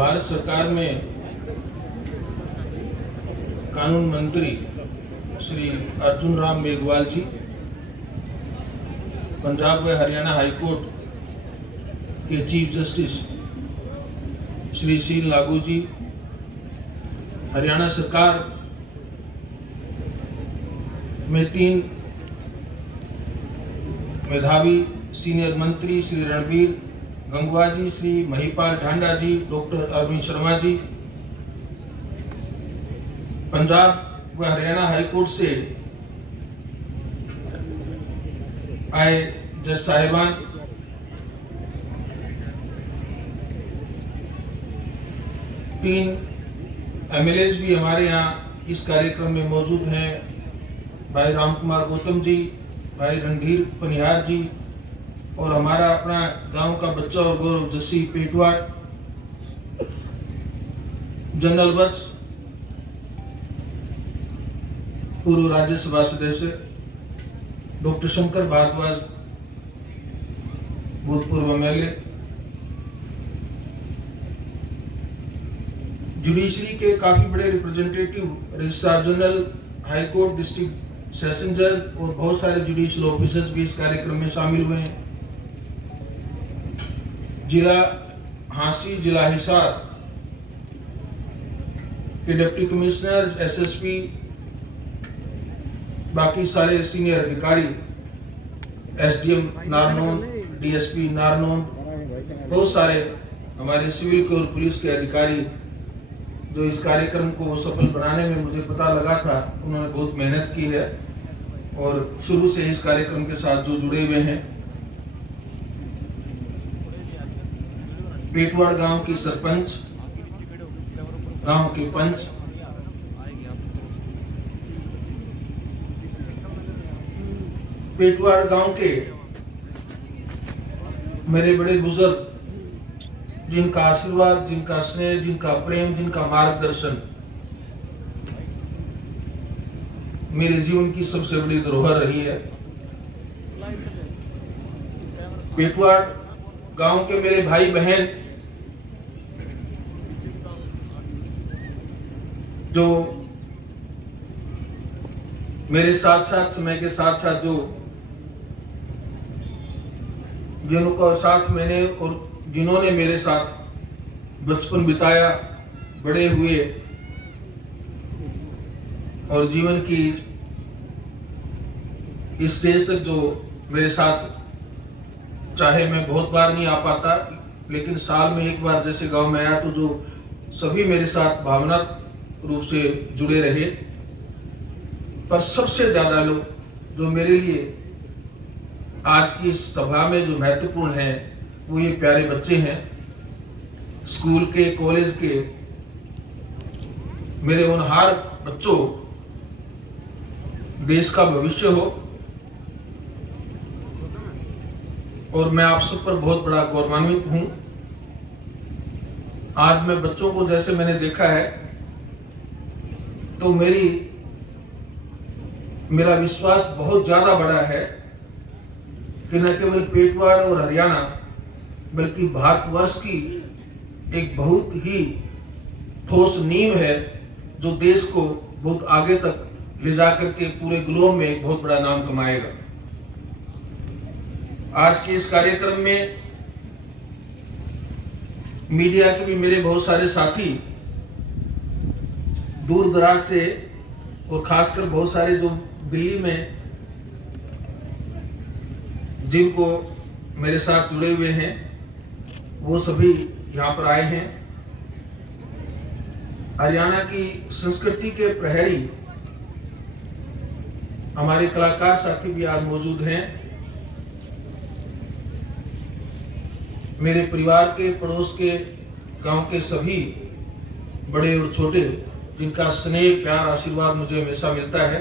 भारत सरकार में कानून मंत्री श्री अर्जुन राम मेघवाल जी, पंजाब व हरियाणा हाई कोर्ट के चीफ जस्टिस श्री सी लागू जी, हरियाणा सरकार में 3 मेधावी सीनियर मंत्री श्री रणबीर गंगवा जी, श्री महिपाल ढांडा जी, डॉक्टर अरविंद शर्मा जी, पंजाब व हरियाणा हाई कोर्ट से आए जज साहिबान, तीन एमएलए भी हमारे यहाँ इस कार्यक्रम में मौजूद हैं। भाई राम कुमार गौतम जी, भाई रणधीर पनिहार जी और हमारा अपना गांव का बच्चा और गौरव जस्सी पेटवाड़, जनरल वत्स, पूर्व राज्यसभा सदस्य डॉक्टर शंकर भारद्वाज, भूतपूर्व एमएलए, जुडिशरी के काफी बड़े representative, registrar general, high court, district session जज और बहुत सारे जुडिशियल ऑफिसर्स भी इस कार्यक्रम में शामिल हुए हैं। जिला हांसी, जिला हिसार के डिप्टी कमिश्नर, एसएसपी, बाकी सारे सीनियर अधिकारी, एसडीएम नारनौल, डीएसपी नारनौल, बहुत सारे हमारे सिविल और पुलिस के अधिकारी जो इस कार्यक्रम को सफल बनाने में मुझे पता लगा था, उन्होंने बहुत मेहनत की है और शुरू से इस कार्यक्रम के साथ जो जुड़े हुए हैं। पेटवाड़ गांव की सरपंच, गांव के पंच, पेटवाड़ गांव के मेरे बड़े बुजुर्ग, जिनका आशीर्वाद, जिनका स्नेह, जिनका प्रेम, जिनका मार्गदर्शन मेरे जीवन की सबसे बड़ी धरोहर रही है। पेटवाड़ गांव के मेरे भाई बहन जो मेरे साथ साथ, समय के साथ साथ जो जिनका साथ मैंने और जिन्होंने मेरे साथ बचपन बिताया, बड़े हुए और जीवन की इस स्टेज तक जो मेरे साथ, चाहे मैं बहुत बार नहीं आ पाता, लेकिन साल में एक बार जैसे गांव में आया तो जो सभी मेरे साथ भावनात्मक रूप से जुड़े रहे। पर सबसे ज्यादा लोग जो मेरे लिए आज की इस सभा में जो महत्वपूर्ण है वो ये प्यारे बच्चे हैं, स्कूल के, कॉलेज के, मेरे होनहार बच्चों, देश का भविष्य हो और मैं आप सब पर बहुत बड़ा गौरवान्वित हूं। आज मैं बच्चों को जैसे मैंने देखा है तो मेरा विश्वास बहुत ज्यादा बड़ा है कि न केवल पेटवाड़ और हरियाणा बल्कि भारतवर्ष की एक बहुत ही ठोस नींव है जो देश को बहुत आगे तक ले जाकर के पूरे ग्लोब में एक बहुत बड़ा नाम कमाएगा। आज के इस कार्यक्रम में मीडिया के भी मेरे बहुत सारे साथी दूर दराज से और खासकर बहुत सारे जो दिल्ली में जिनको मेरे साथ जुड़े हुए हैं वो सभी यहाँ पर आए हैं। हरियाणा की संस्कृति के प्रहरी हमारे कलाकार साथी भी आज मौजूद हैं। मेरे परिवार के, पड़ोस के, गांव के सभी बड़े और छोटे जिनका स्नेह, प्यार, आशीर्वाद मुझे हमेशा मिलता है।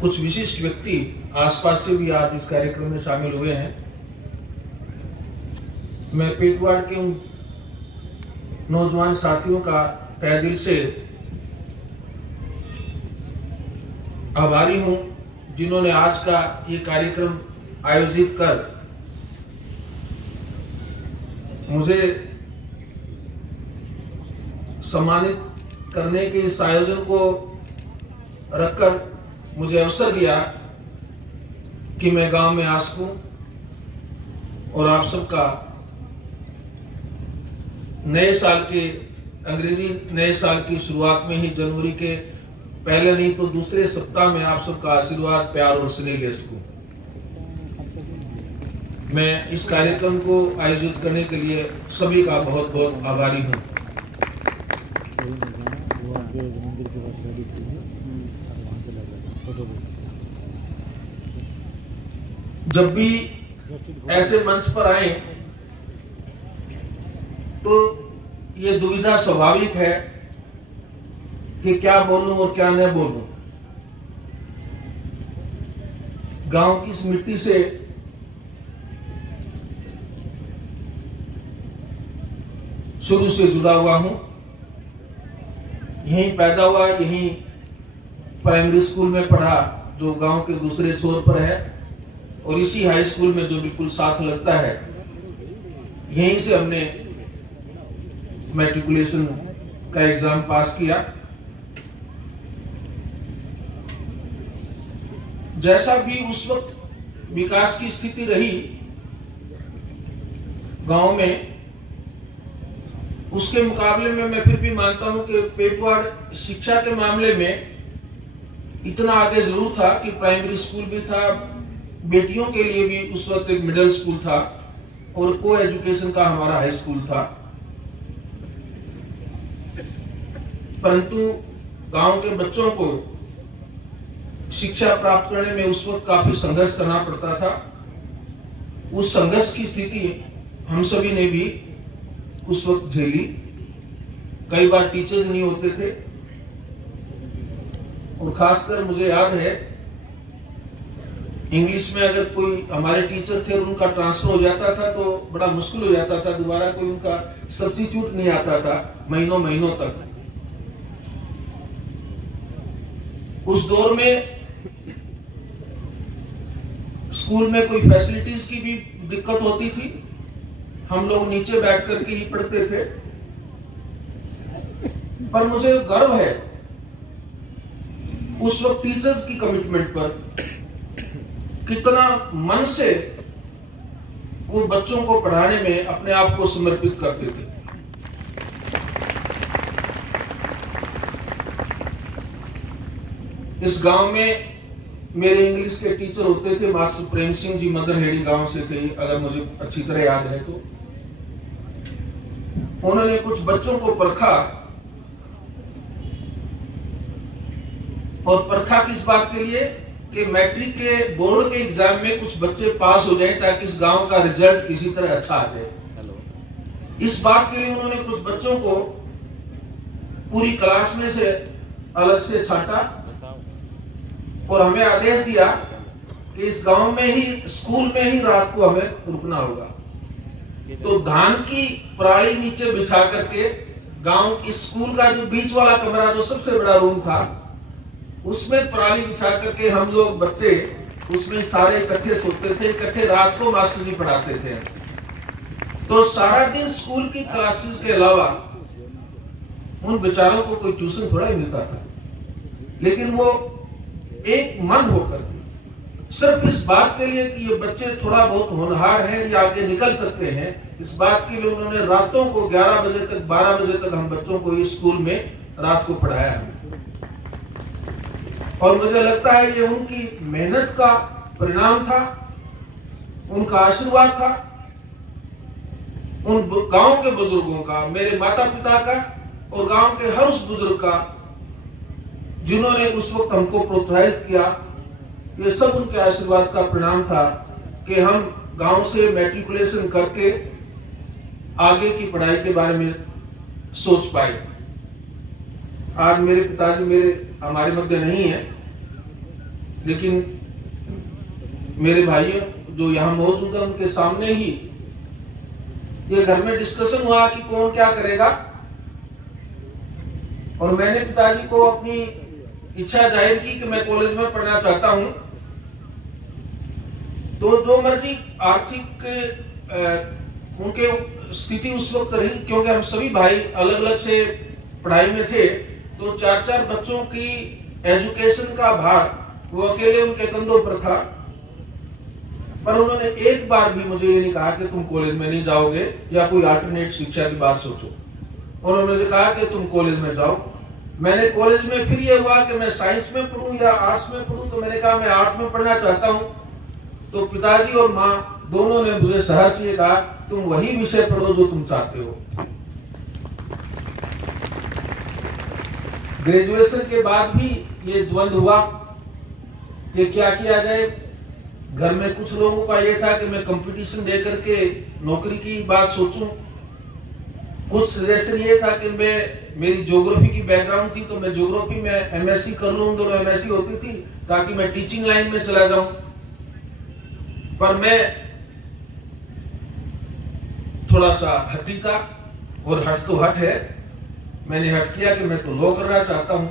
कुछ विशिष्ट व्यक्ति आसपास से भी आज इस कार्यक्रम में शामिल हुए हैं। मैं पेटवाड़ के उन नौजवान साथियों का तहे दिल से आभारी हूं जिन्होंने आज का ये कार्यक्रम आयोजित कर मुझे सम्मानित करने के इस आयोजन को रखकर मुझे अवसर दिया कि मैं गांव में आ सकूं और आप सबका नए साल के अंग्रेजी नए साल की शुरुआत में ही जनवरी के पहले नहीं तो दूसरे सप्ताह में आप सबका आशीर्वाद, प्यार और स्नेह ले सकूं। मैं इस कार्यक्रम को आयोजित करने के लिए सभी का बहुत बहुत आभारी हूं। जब भी ऐसे मंच पर आए तो ये दुविधा स्वाभाविक है कि क्या बोलूं और क्या न बोलूं। गांव की स्मृति से शुरू से जुड़ा हुआ हूं, यहीं पैदा हुआ, यहीं प्राइमरी स्कूल में पढ़ा जो गांव के दूसरे छोर पर है, और इसी हाई स्कूल में जो बिल्कुल साथ लगता है, यहीं से हमने मैट्रिकुलेशन का एग्जाम पास किया। जैसा भी उस वक्त विकास की स्थिति रही गांव में, उसके मुकाबले में मैं फिर भी मानता हूं कि पेटवाड़ शिक्षा के मामले में इतना आगे जरूर था कि प्राइमरी स्कूल भी था, बेटियों के लिए भी उस वक्त एक मिडिल स्कूल था और को एजुकेशन का हमारा हाई स्कूल था। परंतु गांव के बच्चों को शिक्षा प्राप्त करने में उस वक्त काफी संघर्ष करना पड़ता था। उस संघर्ष की स्थिति हम सभी ने भी उस वक्त झेली। कई बार टीचर्स नहीं होते थे, और खासकर मुझे याद है इंग्लिश में अगर कोई हमारे टीचर थे और उनका ट्रांसफर हो जाता था तो बड़ा मुश्किल हो जाता था, दोबारा कोई उनका सब्स्टिट्यूट नहीं आता था महीनों महीनों तक। उस दौर में स्कूल में कोई फैसिलिटीज की भी दिक्कत होती थी, हम लोग नीचे बैठ करके ही पढ़ते थे। पर मुझे गर्व है उस वक्त टीचर्स की कमिटमेंट पर, कितना मन से वो बच्चों को पढ़ाने में अपने आप को समर्पित करते थे। इस गांव में मेरे इंग्लिश के टीचर होते थे मास्टर प्रेम सिंह जी, मदनहेड़ी गांव से थे, अगर मुझे अच्छी तरह याद है तो। उन्होंने कुछ बच्चों को परखा, और परखा किस बात के लिए कि मैट्रिक के बोर्ड के एग्जाम में कुछ बच्चे पास हो जाएं ताकि इस गांव का रिजल्ट किसी तरह अच्छा आ जाए। इस बात के लिए उन्होंने कुछ बच्चों को पूरी क्लास में से अलग से छांटा और हमें आदेश दिया कि इस गांव में ही, स्कूल में ही रात को हमें रुकना होगा। तो धान की पराली नीचे बिछा करके गांव, इस स्कूल का जो बीच वाला कमरा जो सबसे बड़ा रूम था, उसमें पराली बिछा करके हम लोग बच्चे उसमें सारे इकट्ठे सोते थे, इकट्ठे रात को मास्टर जी पढ़ाते थे। तो सारा दिन स्कूल की क्लासेस के अलावा उन बेचारों को कोई ट्यूशन थोड़ा ही मिलता था, लेकिन वो एक मन होकर सिर्फ इस बात के लिए कि ये बच्चे थोड़ा बहुत होनहार हैं या आगे निकल सकते हैं, इस बात के लिए उन्होंने रातों को 11 बजे तक, 12 बजे तक हम बच्चों को इस स्कूल में रात को पढ़ाया है। और मुझे लगता है ये उनकी मेहनत का परिणाम था, उनका आशीर्वाद था, उन गांव के बुजुर्गों का, मेरे माता पिता का और गांव के हर उस बुजुर्ग का जिन्होंने उस वक्त हमको प्रोत्साहित किया। ये सब उनके आशीर्वाद का परिणाम था कि हम गांव से मैट्रिकुलेशन करके आगे की पढ़ाई के बारे में सोच पाए। आज मेरे पिताजी हमारे मध्य नहीं है, लेकिन मेरे भाइयों जो यहाँ मौजूद है उनके सामने ही ये घर में डिस्कशन हुआ कि कौन क्या करेगा, और मैंने पिताजी को अपनी इच्छा जाहिर की कि मैं कॉलेज में पढ़ना चाहता हूं। तो जो मर्जी आर्थिक उनके स्थिति उस वक्त रही, क्योंकि हम सभी भाई अलग अलग से पढ़ाई में थे तो 4-4 बच्चों की एजुकेशन का भार वो अकेले उनके कंधों पर था। पर उन्होंने एक बार भी मुझे ये नहीं कहा कि तुम कॉलेज में नहीं जाओगे या कोई अल्टरनेट शिक्षा की बात सोचो। उन्होंने कहा कि तुम कॉलेज में जाओ। मैंने कॉलेज में फिर ये हुआ कि मैं साइंस में पढ़ूं या आर्ट्स में पढ़ूं, तो मैंने कहा मैं आर्ट में पढ़ना चाहता हूं। तो पिताजी और माँ दोनों ने मुझे सहर्ष ये कहा तुम वही विषय पढ़ो जो तुम चाहते हो। ग्रेजुएशन के बाद भी ये द्वंद हुआ कि क्या किया जाए। घर में कुछ लोगों का ये था कि मैं कंपटीशन दे करके नौकरी की बात सोचूं। कुछ सजेशन ये था कि मेरी ज्योग्राफी की बैकग्राउंड थी तो मैं ज्योग्राफी में एमएससी कर लूं, दोनों एमएससी होती थी ताकि मैं टीचिंग लाइन में चला जाऊं। पर मैं थोड़ा सा हटी था और हट तो हट है। मैंने हट किया कि मैं तो लॉ करना चाहता हूं।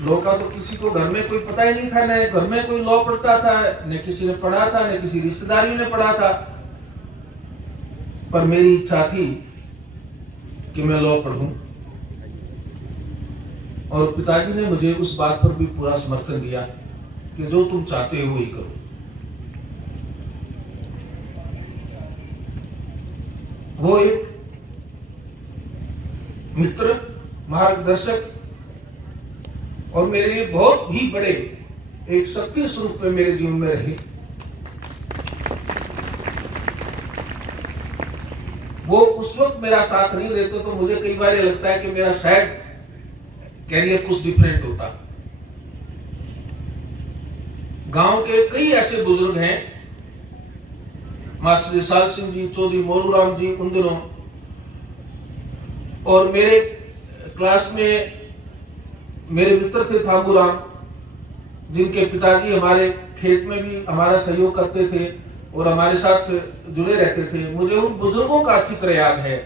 लॉ का तो किसी को घर में कोई पता ही नहीं था, न घर में कोई लॉ पढ़ता था, न किसी ने पढ़ा था, न किसी रिश्तेदारी ने पढ़ा था। पर मेरी इच्छा थी कि मैं लॉ पढ़ूं और पिताजी ने मुझे उस बात पर भी पूरा समर्थन दिया कि जो तुम चाहते हो वही करो। वो एक मित्र, मार्गदर्शक और मेरे लिए बहुत ही बड़े एक शक्ति स्वरूप में मेरे जीवन में रहे। वो उस वक्त मेरा साथ नहीं देते तो मुझे कई बार लगता है कि मेरा शायद कैरियर कुछ डिफरेंट होता। गांव के कई ऐसे बुजुर्ग हैं, मास्टर विशाल सिंह जी, चौधरी मोरूराम जी उन दिनों, और मेरे क्लास में मेरे मित्र थे थांगूराम, जिनके पिताजी हमारे खेत में भी हमारा सहयोग करते थे और हमारे साथ जुड़े रहते थे। मुझे उन बुजुर्गों का अच्छी तरह याद है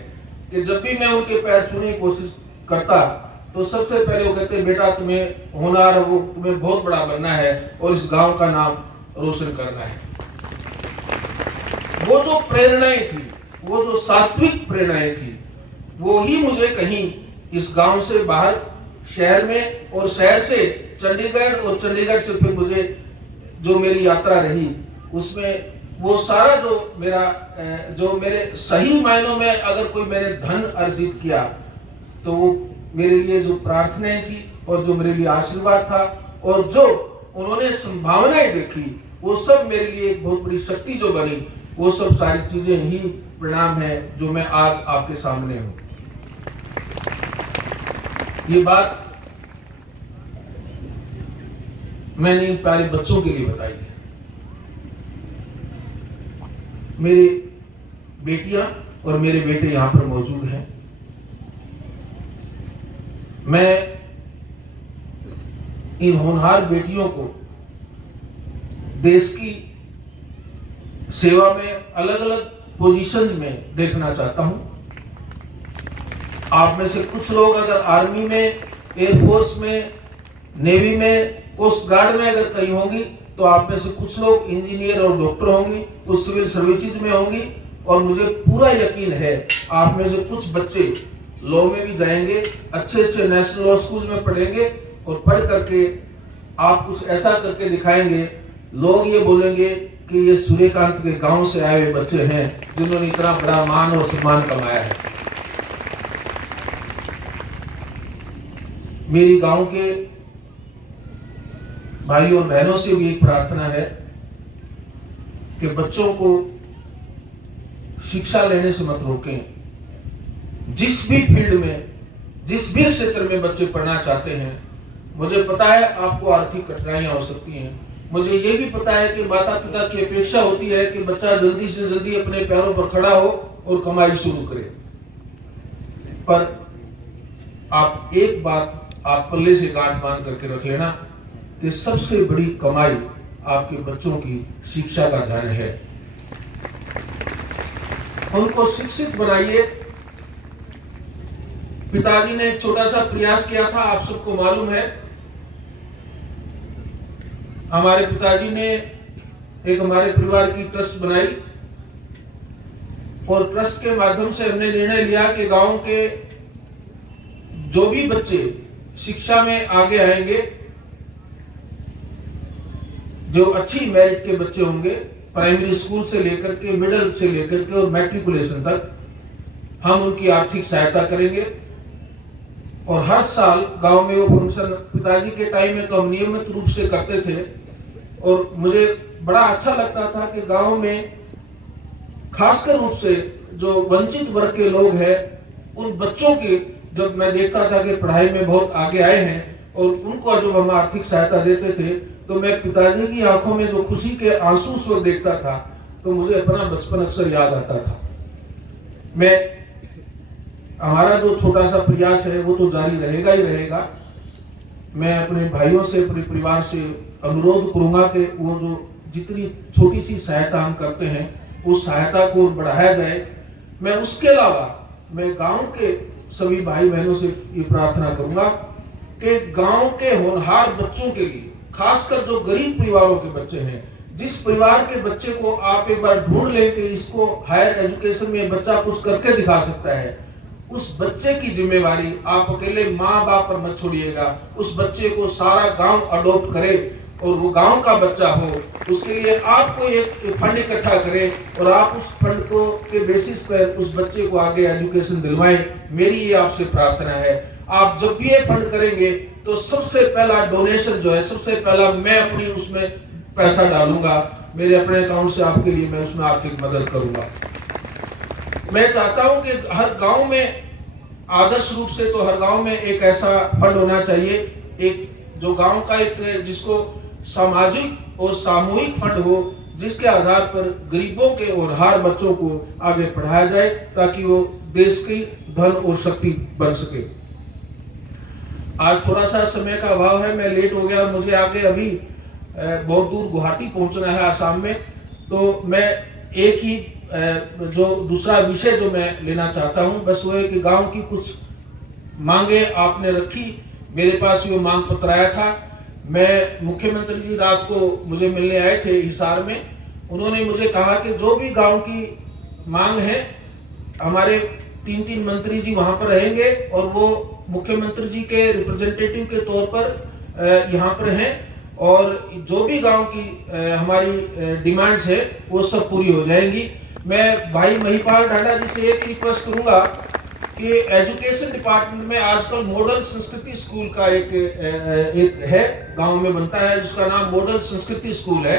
कि जब भी मैं उनके पैर छूने की कोशिश करता तो सबसे पहले वो कहते बेटा तुम्हें होनहार हो, तुम्हें बहुत बड़ा बनना है और इस गांव का नाम रोशन करना है। वो जो प्रेरणाएं थी, वो जो सात्विक प्रेरणाएं थी, वो ही मुझे कहीं इस गांव से बाहर शहर में और शहर से चंडीगढ़ और चंडीगढ़ से फिर मुझे जो मेरी यात्रा रही उसमें वो सारा जो मेरे सही मायनों में अगर कोई मैंने धन अर्जित किया तो वो मेरे लिए जो प्रार्थनाएं थी और जो मेरे लिए आशीर्वाद था और जो उन्होंने संभावनाएं देखी वो सब मेरे लिए एक बहुत बड़ी शक्ति जो बनी, वो सब सारी चीजें ही परिणाम है जो मैं आज आपके सामने हूं। ये बात मैंने इन प्यारे बच्चों के लिए बताई है। मेरी बेटियां और मेरे बेटे यहां पर मौजूद हैं। मैं इन होनहार बेटियों को देश की सेवा में अलग अलग पोजीशंस में देखना चाहता हूं। आप में से कुछ लोग अगर आर्मी में, एयरफोर्स में, नेवी में, कोस्ट गार्ड में अगर कहीं होंगी तो आप में से कुछ लोग इंजीनियर और डॉक्टर होंगी, कुछ सिविल सर्विसेज में होंगी और मुझे पूरा यकीन है आप में से कुछ बच्चे लॉ में भी जाएंगे, अच्छे अच्छे नेशनल लॉ स्कूल में पढ़ेंगे और पढ़ करके आप कुछ ऐसा करके दिखाएंगे, लोग ये बोलेंगे कि ये सूर्यकांत के गांव से आए हुए बच्चे हैं जिन्होंने इतना बड़ा मान और सम्मान कमाया है। मेरी गांव के भाई और बहनों से भी एक प्रार्थना है कि बच्चों को शिक्षा लेने से मत रोकें। जिस भी फील्ड में, जिस भी क्षेत्र में बच्चे पढ़ना चाहते हैं, मुझे पता है आपको आर्थिक कठिनाइयां हो सकती हैं, मुझे ये भी पता है कि माता पिता की अपेक्षा होती है कि बच्चा जल्दी से जल्दी अपने पैरों पर खड़ा हो और कमाई शुरू करे। पर आप एक बात आप पल्ले से गांठ बांध करके रख लेना कि सबसे बड़ी कमाई आपके बच्चों की शिक्षा का धन है। उनको शिक्षित बनाइए। पिताजी ने एक छोटा सा प्रयास किया था, आप सबको मालूम है। हमारे पिताजी ने एक हमारे परिवार की ट्रस्ट बनाई और ट्रस्ट के माध्यम से हमने निर्णय लिया कि गांव के जो भी बच्चे शिक्षा में आगे आएंगे, जो अच्छी मेरिट के बच्चे होंगे, प्राइमरी स्कूल से लेकर के मिडिल से लेकर के और मैट्रिकुलेशन तक, हम उनकी आर्थिक सहायता करेंगे। और हर साल गांव में वो फंक्शन पिताजी के टाइम में तो हम नियमित रूप से करते थे, और मुझे बड़ा अच्छा लगता था कि गांव में खासकर रूप से जो वंचित वर्ग के लोग हैं, उन बच्चों के जब मैं देखता था कि पढ़ाई में बहुत आगे आए हैं और उनको जब हम आर्थिक सहायता देते थे, तो मैं पिताजी की आंखों में जो खुशी के आंसू उस वक्त देखता था, तो मुझे अपना बचपन अक्सर याद आता था। हमारा जो छोटा सा प्रयास है वो तो जारी रहेगा ही रहेगा। मैं अपने भाइयों से, अपने परिवार से अनुरोध करूंगा कि वो जो जितनी छोटी सी सहायता हम करते हैं, उस सहायता को बढ़ाया जाए। मैं उसके अलावा मैं गांव के सभी भाई बहनों से ये प्रार्थना करूंगा कि गांव के होनहार बच्चों के लिए, खासकर जो गरीब परिवारों के बच्चे हैं, जिस परिवार के बच्चे को आप एक बार ढूंढ लें कि इसको हायर एजुकेशन में बच्चा कुछ करके दिखा सकता है, उस बच्चे की जिम्मेवारी आप अकेले माँ बाप पर मत छोड़िएगा। उस बच्चे को सारा गांव अडॉप्ट करे और वो गांव का बच्चा हो। उसके लिए आपको एक फंड इकट्ठा करें और आप उस फंड को के बेसिस पर उस बच्चे को आगे एजुकेशन दिलवाएं। मेरी ये आपसे प्रार्थना है। आप जब भी ये फंड करेंगे तो सबसे पहला डोनेशन जो है, सबसे पहला मैं अपनी उसमें पैसा डालूंगा, मेरे अपने अकाउंट से आपके लिए मैं उसमें आर्थिक मदद करूंगा। मैं चाहता हूं कि हर गांव में, आदर्श रूप से तो हर गांव में एक ऐसा फंड होना चाहिए, एक जो गांव का एक जिसको सामाजिक और सामूहिक फंड हो, जिसके आधार पर गरीबों के और हर बच्चों को आगे पढ़ाया जाए ताकि वो देश की धन और शक्ति बन सके। आज थोड़ा सा समय का अभाव है, मैं लेट हो गया, मुझे आगे अभी बहुत दूर गुवाहाटी पहुंचना है, आसाम में। तो मैं एक ही जो दूसरा विषय जो मैं लेना चाहता हूं, बस वो है कि गांव की कुछ मांगे आपने रखी, मेरे पास वो मांग पत्र आया था। मैं मुख्यमंत्री जी रात को मुझे मिलने आए थे हिसार में। उन्होंने मुझे कहा कि जो भी गांव की मांग है, हमारे 3 मंत्री जी वहां पर रहेंगे और वो मुख्यमंत्री जी के रिप्रेजेंटेटिव के तौर पर यहाँ पर हैं, और जो भी गांव की हमारी डिमांड्स है वो सब पूरी हो जाएंगी। मैं भाई महिपाल ढाडा जी से एक रिक्वेस्ट करूंगा कि एजुकेशन डिपार्टमेंट में आजकल मॉडल संस्कृति स्कूल का एक है, गांव में बनता है, जिसका नाम मॉडल संस्कृति स्कूल है।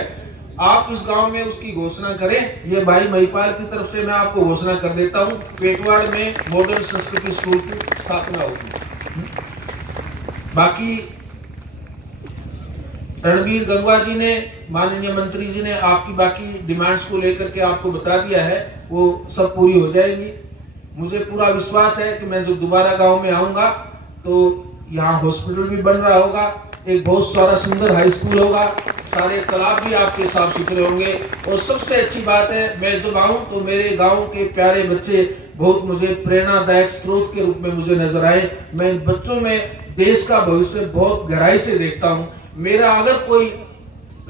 आप इस गांव में उसकी घोषणा करें। ये भाई महिपाल की तरफ से मैं आपको घोषणा कर देता हूं, पेटवाड़ में मॉडल संस्कृति स्कूल की स्थापना होगी। बाकी रणबीर गंगवा जी ने, माननीय मंत्री जी ने आपकी बाकी डिमांड्स को लेकर के आपको बता दिया है, वो सब पूरी हो जाएगी। मुझे पूरा विश्वास है कि मैं जब दोबारा गांव में आऊंगा तो यहाँ हॉस्पिटल भी बन रहा होगा, एक बहुत सारा सुंदर हाई स्कूल होगा, सारे तालाब भी आपके साफ सुथरे होंगे, और सबसे अच्छी बात है, मैं जब आऊं तो मेरे गांव के प्यारे बच्चे बहुत मुझे प्रेरणादायक स्रोत के रूप में मुझे नजर आए। मैं इन बच्चों में देश का भविष्य बहुत गहराई से देखता हूँ। मेरा अगर कोई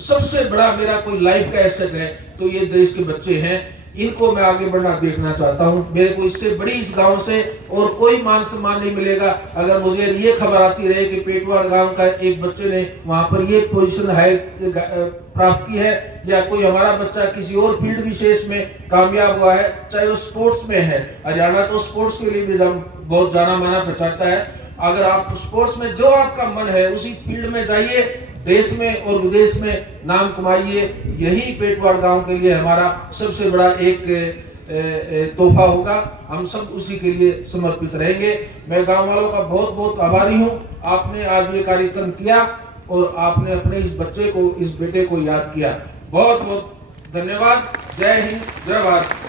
सबसे बड़ा मेरा कोई लाइफ का एसेट है तो ये देश के बच्चे हैं, इनको मैं आगे बढ़ना देखना चाहता हूं। मेरे को इससे बड़ी इस गांव से और कोई मान सम्मान नहीं मिलेगा अगर मुझे ये खबर आती रहे कि पेटवाड़ गांव का एक बच्चे ने वहां पर ये पोजीशन हाई प्राप्त की है, या कोई हमारा बच्चा किसी और फील्ड विशेष में कामयाब हुआ है, चाहे वो स्पोर्ट्स में है। हरियाणा तो स्पोर्ट्स के लिए भी बहुत जाना माना पहचानता है। अगर आप स्पोर्ट्स में जो आपका मन है उसी फील्ड में जाइए, देश में और विदेश में नाम कमाइए। यही पेटवाड़ गांव के लिए हमारा सबसे बड़ा एक तोहफा होगा। हम सब उसी के लिए समर्पित रहेंगे। मैं गांव वालों का बहुत बहुत आभारी हूं। आपने आज ये कार्यक्रम किया और आपने अपने इस बच्चे को, इस बेटे को याद किया। बहुत बहुत धन्यवाद। जय हिंद, जय भारत।